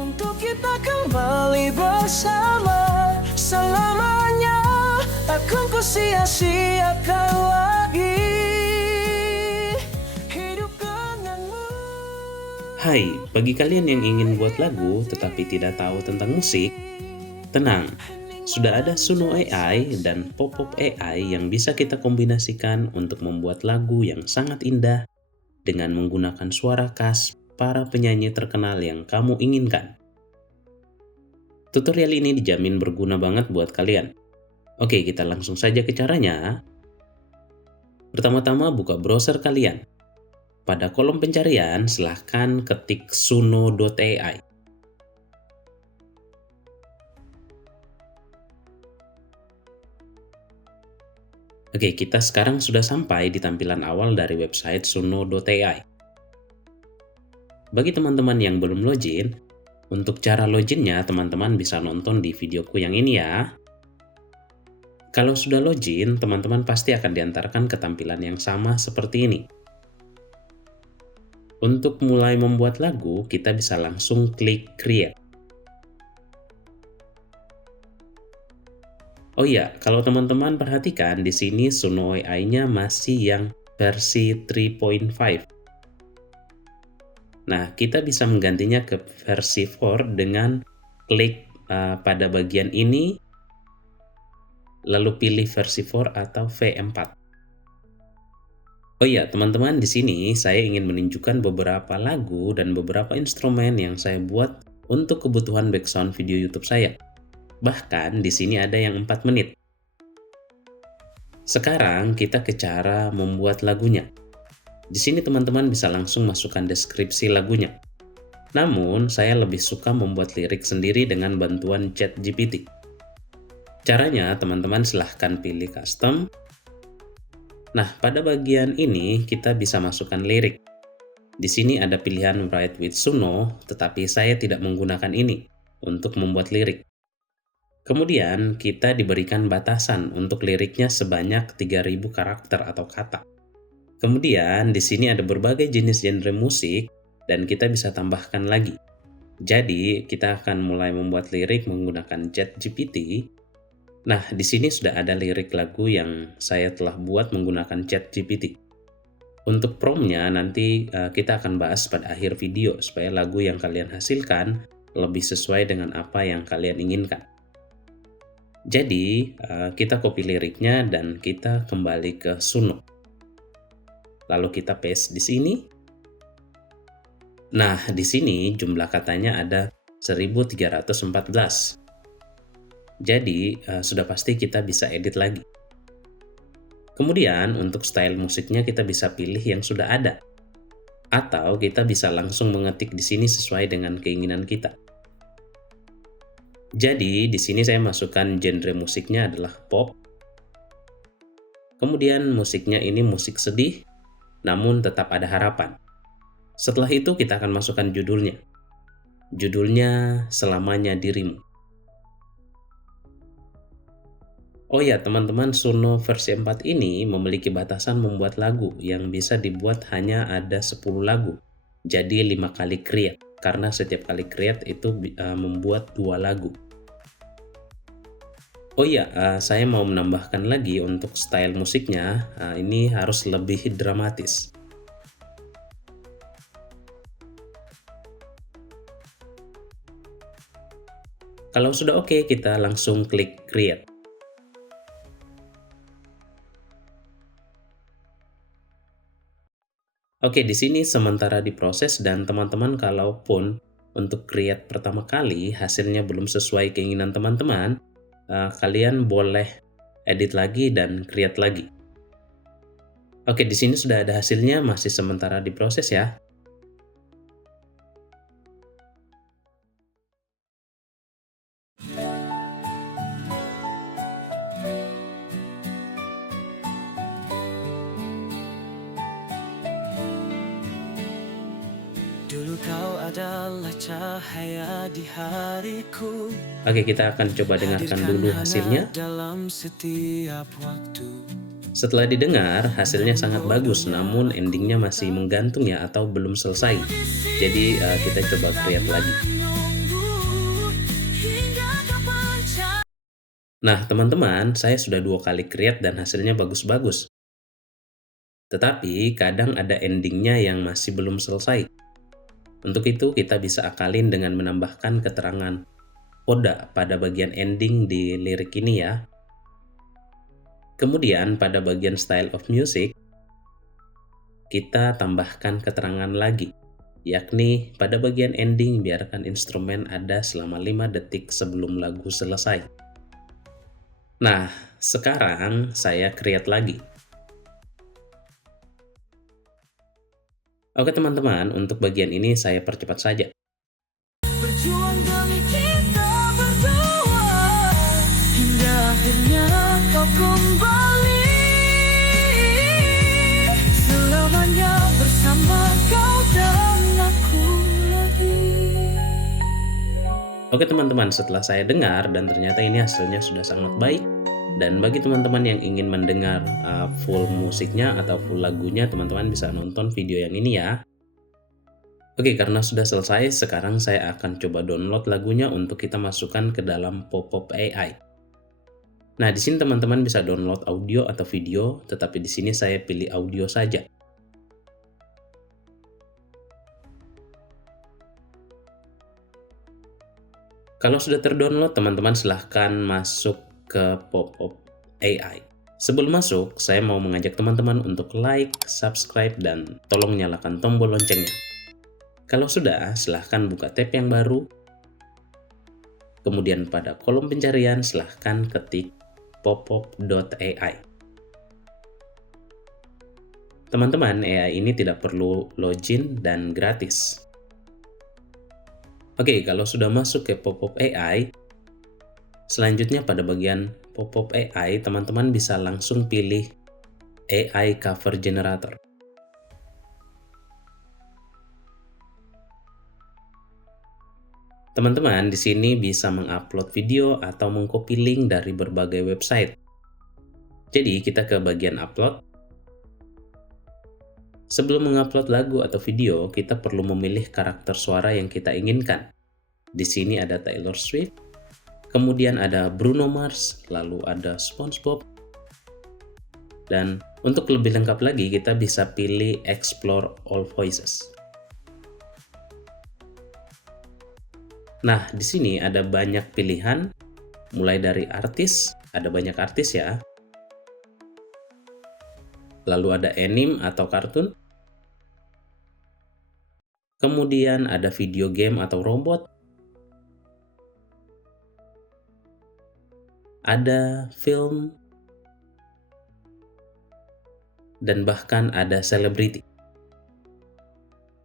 untuk kita kembali bersama selamanya. Takkan ku sia-siakan lagi hidup denganmu. Hai, bagi kalian yang ingin buat lagu tetapi tidak tahu tentang musik, tenang, sudah ada Suno AI dan Pop-Up AI yang bisa kita kombinasikan untuk membuat lagu yang sangat indah dengan menggunakan suara khas para penyanyi terkenal yang kamu inginkan. Tutorial ini dijamin berguna banget buat kalian. Oke, kita langsung saja ke caranya. Pertama-tama buka browser kalian. Pada kolom pencarian, silahkan ketik suno.ai. Oke, kita sekarang sudah sampai di tampilan awal dari website suno.ai. Bagi teman-teman yang belum login, untuk cara loginnya teman-teman bisa nonton di videoku yang ini ya. Kalau sudah login, teman-teman pasti akan diantarkan ke tampilan yang sama seperti ini. Untuk mulai membuat lagu, kita bisa langsung klik Create. Oh iya, kalau teman-teman perhatikan di sini Suno AI-nya masih yang versi 3.5. Nah, kita bisa menggantinya ke versi 4 dengan klik pada bagian ini, lalu pilih versi 4 atau V4. Oh iya, teman-teman, di sini saya ingin menunjukkan beberapa lagu dan beberapa instrumen yang saya buat untuk kebutuhan background video YouTube saya. Bahkan di sini ada yang 4 menit. Sekarang kita ke cara membuat lagunya. Di sini teman-teman bisa langsung masukkan deskripsi lagunya. Namun, saya lebih suka membuat lirik sendiri dengan bantuan ChatGPT. Caranya, teman-teman silahkan pilih custom. Nah, pada bagian ini kita bisa masukkan lirik. Di sini ada pilihan Write with Suno, tetapi saya tidak menggunakan ini untuk membuat lirik. Kemudian, kita diberikan batasan untuk liriknya sebanyak 3000 karakter atau kata. Kemudian, di sini ada berbagai jenis genre musik dan kita bisa tambahkan lagi. Jadi, kita akan mulai membuat lirik menggunakan ChatGPT. Nah, di sini sudah ada lirik lagu yang saya telah buat menggunakan ChatGPT. Untuk promptnya nanti kita akan bahas pada akhir video supaya lagu yang kalian hasilkan lebih sesuai dengan apa yang kalian inginkan. Jadi, kita copy liriknya dan kita kembali ke Suno. Lalu kita paste di sini. Nah, di sini jumlah katanya ada 1314. Jadi, sudah pasti kita bisa edit lagi. Kemudian, untuk style musiknya kita bisa pilih yang sudah ada. Atau kita bisa langsung mengetik di sini sesuai dengan keinginan kita. Jadi, di sini saya masukkan genre musiknya adalah pop. Kemudian musiknya ini musik sedih, namun tetap ada harapan. Setelah itu kita akan masukkan judulnya. Judulnya Selamanya Dirimu. Oh ya, teman-teman, Suno versi 4 ini memiliki batasan membuat lagu yang bisa dibuat hanya ada 10 lagu. Jadi 5 kali create, karena setiap kali create itu membuat 2 lagu. Oh iya, saya mau menambahkan lagi untuk style musiknya, ini harus lebih dramatis. Kalau sudah oke, kita langsung klik create. Oke, di sini sementara diproses dan teman-teman kalaupun untuk create pertama kali hasilnya belum sesuai keinginan teman-teman, kalian boleh edit lagi dan create lagi. Oke, di sini sudah ada hasilnya, masih sementara diproses ya. Dulu kau adalah cahaya di hariku. Oke, kita akan coba dengarkan dulu hasilnya. Dalam setiap waktu. Setelah didengar, hasilnya sangat bagus, namun endingnya masih menggantung ya atau belum selesai. Jadi kita coba create lagi. Nah, teman-teman, saya sudah 2 kali create dan hasilnya bagus-bagus. Tetapi, kadang ada endingnya yang masih belum selesai. Untuk itu, kita bisa akalin dengan menambahkan keterangan koda pada bagian ending di lirik ini ya. Kemudian, pada bagian style of music, kita tambahkan keterangan lagi, yakni pada bagian ending biarkan instrumen ada selama 5 detik sebelum lagu selesai. Nah, sekarang saya create lagi. Oke teman-teman, untuk bagian ini saya percepat saja. Berjuang demi kita berdua, hingga akhirnya kau kembali. Selamanya bersama kau dan aku lagi. Oke teman-teman, setelah saya dengar dan ternyata ini hasilnya sudah sangat baik. Dan bagi teman-teman yang ingin mendengar full musiknya atau full lagunya, teman-teman bisa nonton video yang ini ya. Oke, karena sudah selesai, sekarang saya akan coba download lagunya untuk kita masukkan ke dalam Pop-up AI. Nah, di sini teman-teman bisa download audio atau video, tetapi di sini saya pilih audio saja. Kalau sudah terdownload, teman-teman silahkan masuk ke Pop-up AI. Sebelum masuk, saya mau mengajak teman-teman untuk like, subscribe, dan tolong nyalakan tombol loncengnya. Kalau sudah, silahkan buka tab yang baru. Kemudian pada kolom pencarian, silahkan ketik popup.ai. Teman-teman, AI ini tidak perlu login dan gratis. Oke, kalau sudah masuk ke Pop-up AI, selanjutnya pada bagian Pop-up AI, teman-teman bisa langsung pilih AI Cover Generator. Teman-teman di sini bisa mengupload video atau mengcopy link dari berbagai website. Jadi kita ke bagian upload. Sebelum mengupload lagu atau video, kita perlu memilih karakter suara yang kita inginkan. Di sini ada Taylor Swift, kemudian ada Bruno Mars, lalu ada SpongeBob. Dan untuk lebih lengkap lagi, kita bisa pilih Explore All Voices. Nah, di sini ada banyak pilihan, mulai dari artis, ada banyak artis ya. Lalu ada anime atau kartun. Kemudian ada video game atau robot. Ada film. Dan bahkan ada selebriti.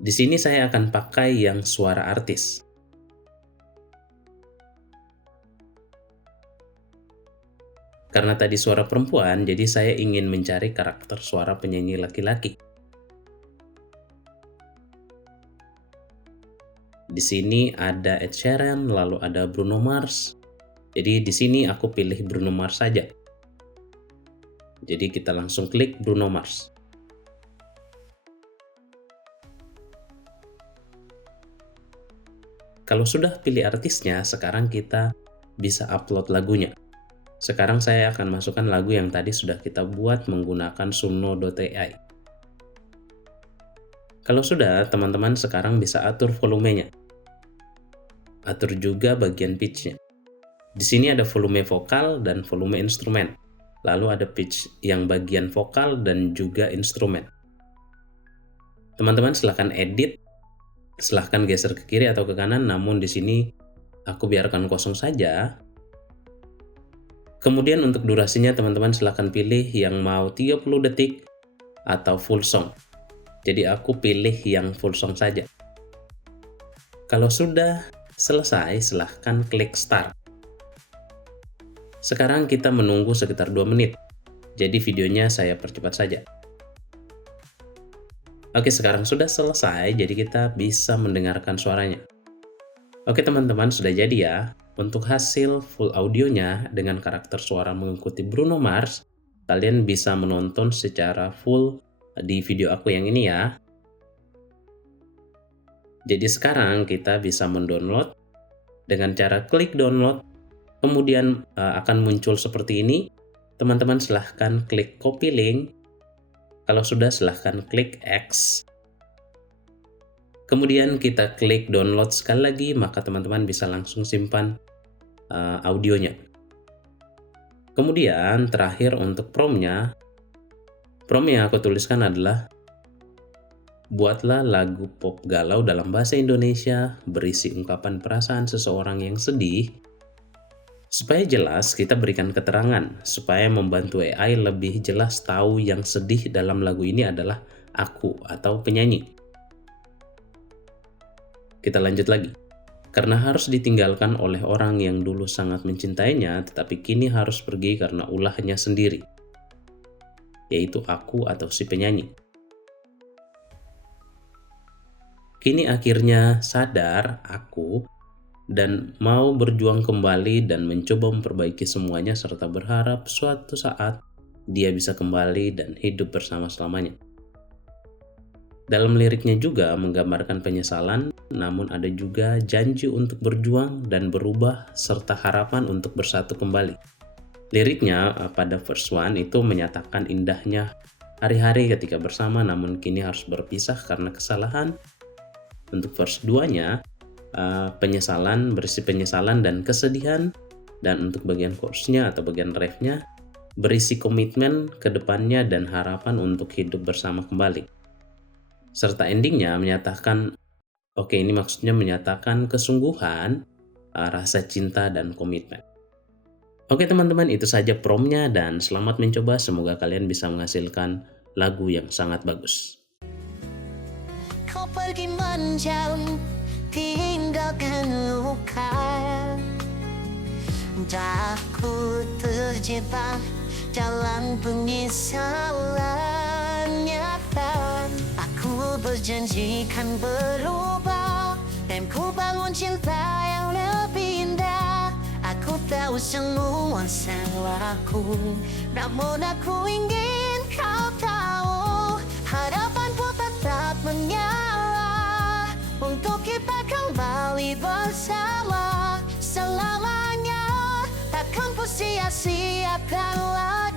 Di sini saya akan pakai yang suara artis. Karena tadi suara perempuan, jadi saya ingin mencari karakter suara penyanyi laki-laki. Di sini ada Ed Sheeran, lalu ada Bruno Mars. Jadi di sini aku pilih Bruno Mars saja. Jadi kita langsung klik Bruno Mars. Kalau sudah pilih artisnya, sekarang kita bisa upload lagunya. Sekarang saya akan masukkan lagu yang tadi sudah kita buat menggunakan suno.ai. Kalau sudah, teman-teman sekarang bisa atur volumenya. Atur juga bagian pitch-nya. Di sini ada volume vokal dan volume instrumen. Lalu ada pitch yang bagian vokal dan juga instrumen. Teman-teman silahkan edit, silahkan geser ke kiri atau ke kanan, namun di sini aku biarkan kosong saja. Kemudian untuk durasinya teman-teman silahkan pilih yang mau 30 detik atau full song. Jadi aku pilih yang full song saja. Kalau sudah selesai, silahkan klik start. Sekarang kita menunggu sekitar 2 menit. Jadi videonya saya percepat saja. Oke, sekarang sudah selesai, jadi kita bisa mendengarkan suaranya. Oke teman-teman, sudah jadi ya. Untuk hasil full audionya dengan karakter suara mengikuti Bruno Mars, kalian bisa menonton secara full di video aku yang ini ya. Jadi sekarang kita bisa mendownload dengan cara klik download, Kemudian akan muncul seperti ini. Teman-teman silahkan klik copy link. Kalau sudah, silahkan klik X. Kemudian kita klik download sekali lagi, maka teman-teman bisa langsung simpan audionya. Kemudian terakhir untuk prompt yang aku tuliskan adalah buatlah lagu pop galau dalam bahasa Indonesia berisi ungkapan perasaan seseorang yang sedih. Supaya jelas, kita berikan keterangan supaya membantu AI lebih jelas tahu yang sedih dalam lagu ini adalah aku atau penyanyi. Kita lanjut lagi. Karena harus ditinggalkan oleh orang yang dulu sangat mencintainya, tetapi kini harus pergi karena ulahnya sendiri, yaitu aku atau si penyanyi. Kini akhirnya sadar aku dan mau berjuang kembali dan mencoba memperbaiki semuanya serta berharap suatu saat dia bisa kembali dan hidup bersama selamanya. Dalam liriknya juga menggambarkan penyesalan, namun ada juga janji untuk berjuang dan berubah serta harapan untuk bersatu kembali. Liriknya pada verse 1 itu menyatakan indahnya hari-hari ketika bersama namun kini harus berpisah karena kesalahan. Untuk verse 2-nya berisi penyesalan dan kesedihan, dan untuk bagian chorus-nya atau bagian ref-nya berisi komitmen ke depannya dan harapan untuk hidup bersama kembali. Serta endingnya menyatakan, ini maksudnya menyatakan kesungguhan, rasa cinta dan komitmen. Oke teman-teman, itu saja prompt-nya dan selamat mencoba, semoga kalian bisa menghasilkan lagu yang sangat bagus. Kau pergi menjauh, tinggalkan luka. Aku terjebak dalam penyesalan nyata. Aku berjanji kan berubah dan ku bangun cinta yang lebih indah. Aku tahu semua salahku, namun aku ingin kau tahu harapanku tetap menyala untuk kita kembali bersama selamanya. Takkan ku sia-siakan lagi